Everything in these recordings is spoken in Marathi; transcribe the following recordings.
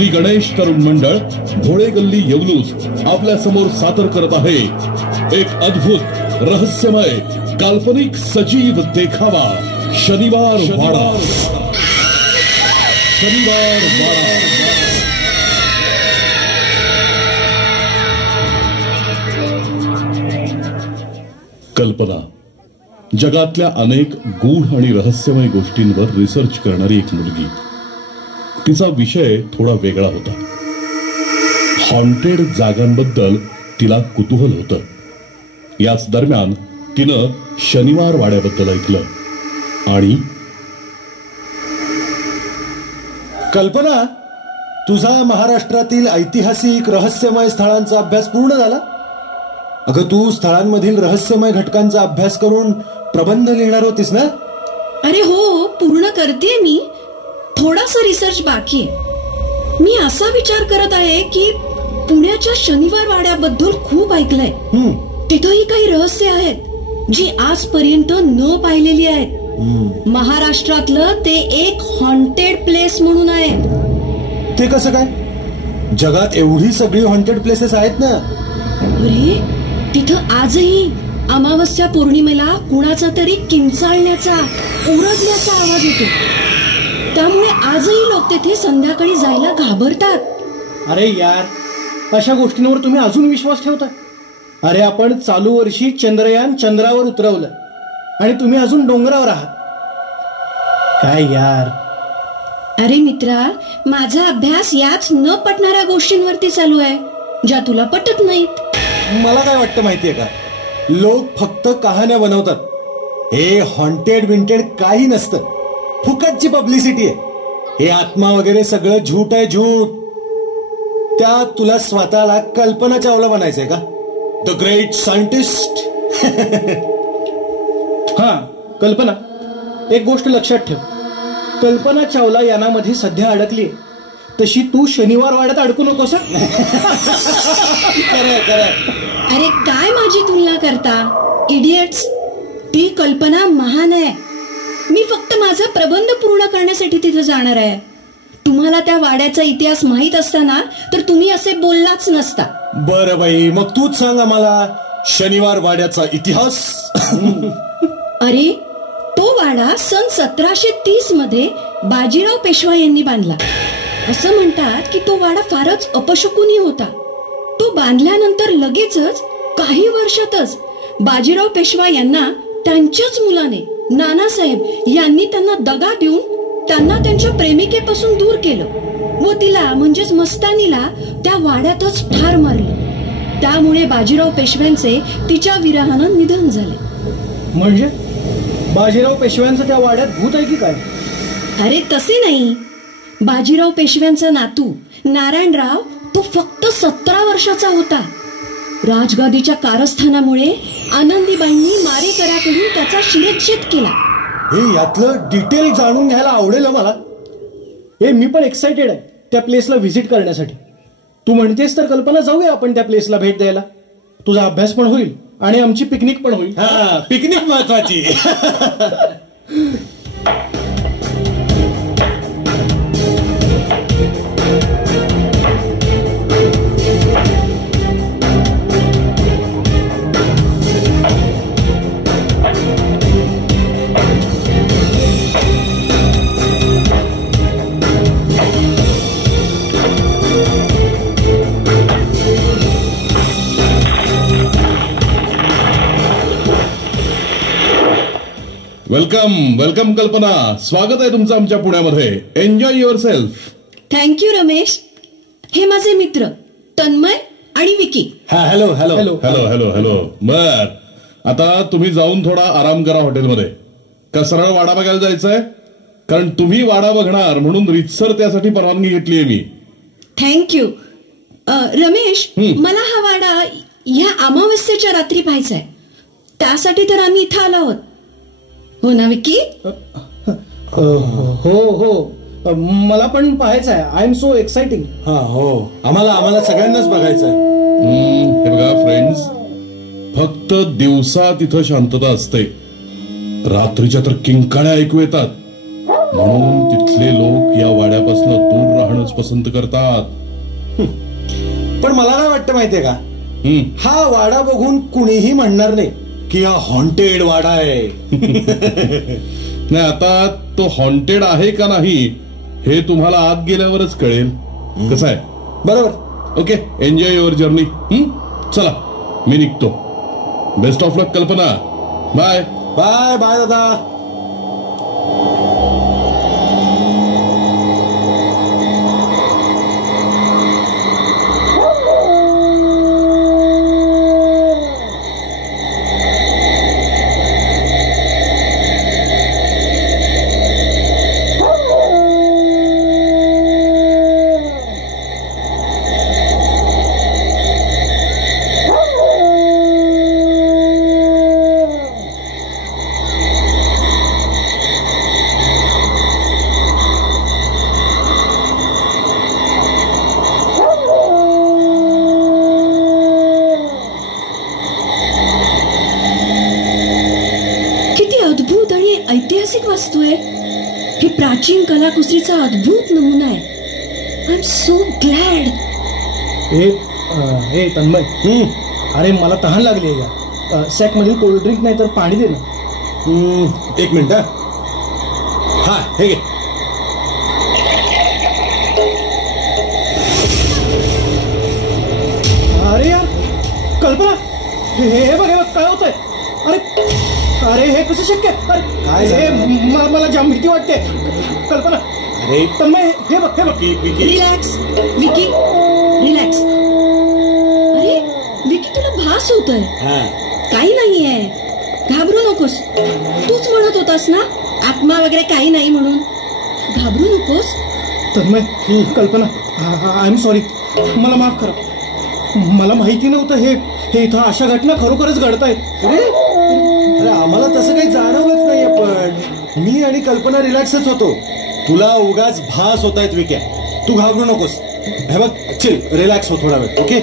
श्री गणेश तरुण मंडळ भोळे गल्ली येवलूस आपल्या समोर सादर करत आहे एक अद्भुत रहस्यमय काल्पनिक सजीव देखावा शनिवार वाडा. शनिवार वाडा. कल्पना जगातल्या अनेक गूढ आणि रहस्यमय गोष्टींवर रिसर्च करणारी एक मुलगी. तिचा विषय थोडा वेगळा होता. हॉन्टेड जागांबद्दल तिला कुतूहल होतं. याच दरम्यान तिनं शनिवार वाड्याबद्दल ऐकलं आणि कल्पना, तुझा महाराष्ट्रातील ऐतिहासिक रहस्यमय स्थळांचा अभ्यास पूर्ण झाला? अगं, तू स्थळांमधील रहस्यमय घटकांचा अभ्यास करून प्रबंध लिहिणार होतीस ना? अरे हो, पूर्ण करतेय मी. थोडासा रिसर्च बाकी आहे. मी असा विचार करत आहे की पुण्याच्या शनिवार वाड्याबद्दल खूप ऐकलंय. तिथंही काही रहस्य आहेत जी आजपर्यंत न पाहिलेली आहेत. महाराष्ट्रातलं ते एक हॉन्टेड प्लेस म्हणून आहे. ते कसं काय? जगात एवढी सगळी हॉन्टेड प्लेसेस आहेत ना. अरे, तिथं आजही अमावस्या पौर्णिमेला कुणाचा तरी किंचाळण्याचा, ओरडण्याचा आवाज येतो. त्यामुळे आजही लोक तेथे संध्याकाळी जायला घाबरतात. अरे यार, अशा गोष्टींवर तुम्ही अजून विश्वास ठेवता? अरे, आपण चालू वर्षी चंद्रयान चंद्रावर उतरवलं आणि तुम्ही अजून डोंगरावर आहात. काय यार. अरे मित्रा, माझा अभ्यास याच न पटणाऱ्या गोष्टींवरती चालू आहे ज्या तुला पटत नाहीत. मला काय वाटतं माहितीये का, लोक फक्त कहाण्या बनवतात. हे हॉन्टेड विंटेड काही नसतं. फुकटची पब्लिसिटी आहे. हे आत्मा वगैरे सगळं झूट आहे, झूट. त्या तुला स्वतःला कल्पना चावला बनायचंय का? The great scientist. हा, कल्पना, एक गोष्ट लक्षात ठेव. कल्पना चावला यानामध्ये सध्या अडकली, तशी तू शनिवार वाड्यात अडकू नकोस. अरे काय माझी तुलना करता, इडियट्स. ती कल्पना महान आहे. मी फक्त माझा प्रबंध पूर्ण करण्यासाठी तिथे जाणार आहे. तुम्हाला त्या वाड्याचा इतिहास माहित असताना तर तुम्ही असे बोललाच नसता. बरं बाई, मग तूच सांग आम्हाला शनिवार वाड्याचा इतिहास. अरे, तो वाडा सन 1730 मध्ये बाजीराव पेशवा यांनी बांधला. असं म्हणतात की तो वाडा फारच अपशकुनी होता. तो बांधल्यानंतर लगेचच काही वर्षातच बाजीराव पेशवा यांना त्यांच्याच मुलाने नानासाहेब यांनी त्यांना दगा देऊन त्यांना त्यांच्या प्रेमिकेपासून दूर केलं व तिला म्हणजेच मस्तानीला त्या वाड्यातच ठार मारलं. त्यामुळे बाजीराव पेशव्यांचे तिच्या विरहानं निधन झाले. म्हणजे बाजीराव पेशव्यांचं त्या वाड्यात भूत आहे की काय? अरे तसे नाही. बाजीराव पेशव्यांचा नातू नारायणराव तो फक्त 17 वर्षाचा होता. राजगादीच्या कारस्थानामुळे आनंदीबाईंनी मारेकऱ्याकडून त्याचा शिरच्छेद केला. हे यातलं डिटेल जाणून घ्यायला आवडेल मला. हे मी पण एक्साइटेड आहे त्या प्लेसला व्हिजिट करण्यासाठी. तू म्हणतेस तर कल्पना, जाऊया आपण त्या प्लेसला भेट द्यायला. तुझा अभ्यास पण होईल आणि आमची पिकनिक पण होईल. हा, पिकनिक महत्वाची. वेलकम वेलकम कल्पना, स्वागत आहे तुमचं आमच्या पुण्यामध्ये. Enjoy your self. Thank you Ramesh. हे माझे मित्र तन्मय आणि Vicky. Hello hello hello hello hello hello. बर, आता तुम्ही जाऊन थोडा आराम करा हॉटेलमध्ये. का सरळ वाडा बघायला जायचंय? कारण तुम्ही वाडा बघणार म्हणून रितसर त्यासाठी परवानगी घेतलीये मी. थँक्यू. रमेश, मला हा वाडा ह्या अमावस्येच्या रात्री पाहायचा आहे. त्यासाठी तर आम्ही इथं आलो आहोत. हो ना विकी? हो हो, मला पण पाहायचं आहे. I am so exciting. हा हो, आम्हाला सगळ्यांनाच बघायचं आहे. हे बघा फ्रेंड्स, फक्त दिवसा तिथं शांतता असते, रात्रीच्या तर किंकाळ्या ऐकू येतात. म्हणून तिथले लोक या वाड्यापासून दूर राहणंच पसंत करतात. पण मला काय वाटतं माहितीये का, हा वाडा बघून कुणीही म्हणणार नाही की हा हॉन्टेड वाडा आहे. नाही, आता तो हॉन्टेड आहे का नाही हे तुम्हाला आत गेल्यावरच कळेल. कसं आहे? बरोबर. Okay, enjoy your journey. चला मी निघतो. बेस्ट ऑफ लक कल्पना. बाय बाय बाय दादा. ऐतिहासिक वास्तू आहे. हे प्राचीन कलाकुसरीचा अद्भुत नमुना आहे. I am so glad. हे तन्मय, अरे मला तहान लागली आहे या सॅक मधील कोल्ड्रिंक नाही तर पाणी दे ना. एक मिनिट. हा हे घे. अरे यार कल्पना, हे बघ काय होतंय. अरे हे कसं शक्य? अरे काय झालं? मला जाम भीती वाटते. कल्पना, अरे तन्मय हे बघ. Relax Vicky, relax. अरे विकी, तुला भास होतोय. काही नाहीये, घाबरू नकोस. तूच म्हणत होतास ना आत्मा वगैरे काही नाही म्हणून. घाबरू नकोस. तन्मय, कल्पना, आय एम सॉरी. मला माफ करा. मला माहिती नव्हतं हे इथं अशा घटना खरोखरच घडतायत. अरे आम्हाला तसं काही जाणवलंच नाहीये. पण मी आणि कल्पना रिलॅक्सच होतो. तुला उगाच भास होतायत विक्या. तू घाबरू नकोस. हे बघ, चिल, रिलॅक्स हो थोडा वेळ. ओके.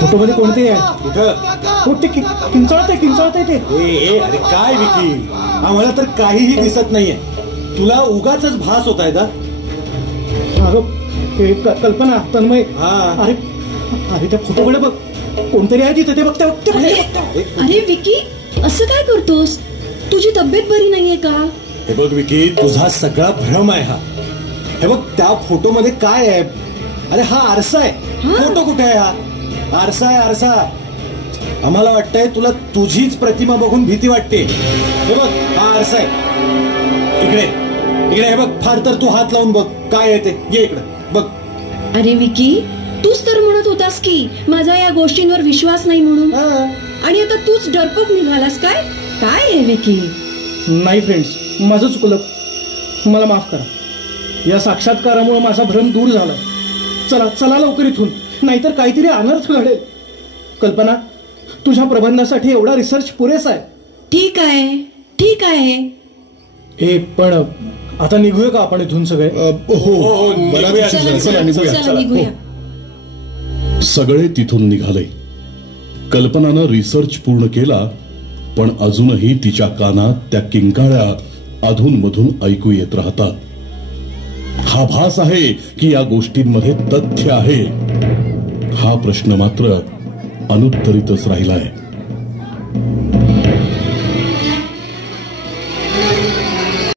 फोटोमध्ये कोणते आहे? किंचाळते ते. अरे काय विकी, आम्हाला तर काहीही दिसत नाहीये. तुला उगाच भास होत आहे का? अगं कल्पना, तन्मय, अरे अरे त्या फोटोकडे बघ. कोणतरी आहे तिथे. ते बघते. अरे विकी, असं काय करतोस? तुझी तब्येत बरी नाहीये का? हे बघ विकी, तुझा सगळा भ्रम आहे हा. हे बघ, त्या फोटोमध्ये काय आहे? अरे हा आरसा आहे. फोटो कुठे आहे? हा आरसा आहे, आरसा. आम्हाला वाटतंय तुला तुझीच प्रतिमा बघून भीती वाटते. हे बघ, हा आरसा आहे. इकडे इकडे हे बघ. फार तर तू हात लावून बघ काय आहे ते. ये इकडे बघ. अरे विकी, तूच तर म्हणत होतास की माझा या गोष्टींवर विश्वास नाही म्हणून. आणि आता तूच डरपोक निघालास काय? काय आहे विकी? नाही फ्रेंड्स, माझं चुकलं. मला माफ करा. या साक्षात्कारामुळे माझा भ्रम दूर झाला. चला लवकर इथून, नाहीतर काहीतरी अनर्थ घडेल. कल्पना, तुझ्या प्रबंधासाठी एवढा रिसर्च पुरेसा आहे. ठीक आहे. हे पण आता निघूया का आपण इथून सगळे? हो, निघूया. सगळे तिथून निघाले. कल्पनानं रिसर्च पूर्ण केला, पण अजूनही तिच्या कानात त्या किंकाळ्या अधूनमधून ऐकू येत राहतात. हा भास आहे की या गोष्टींमध्ये तथ्य आहे. हा प्रश्न मात्र अनुत्तरितच राहिलाय.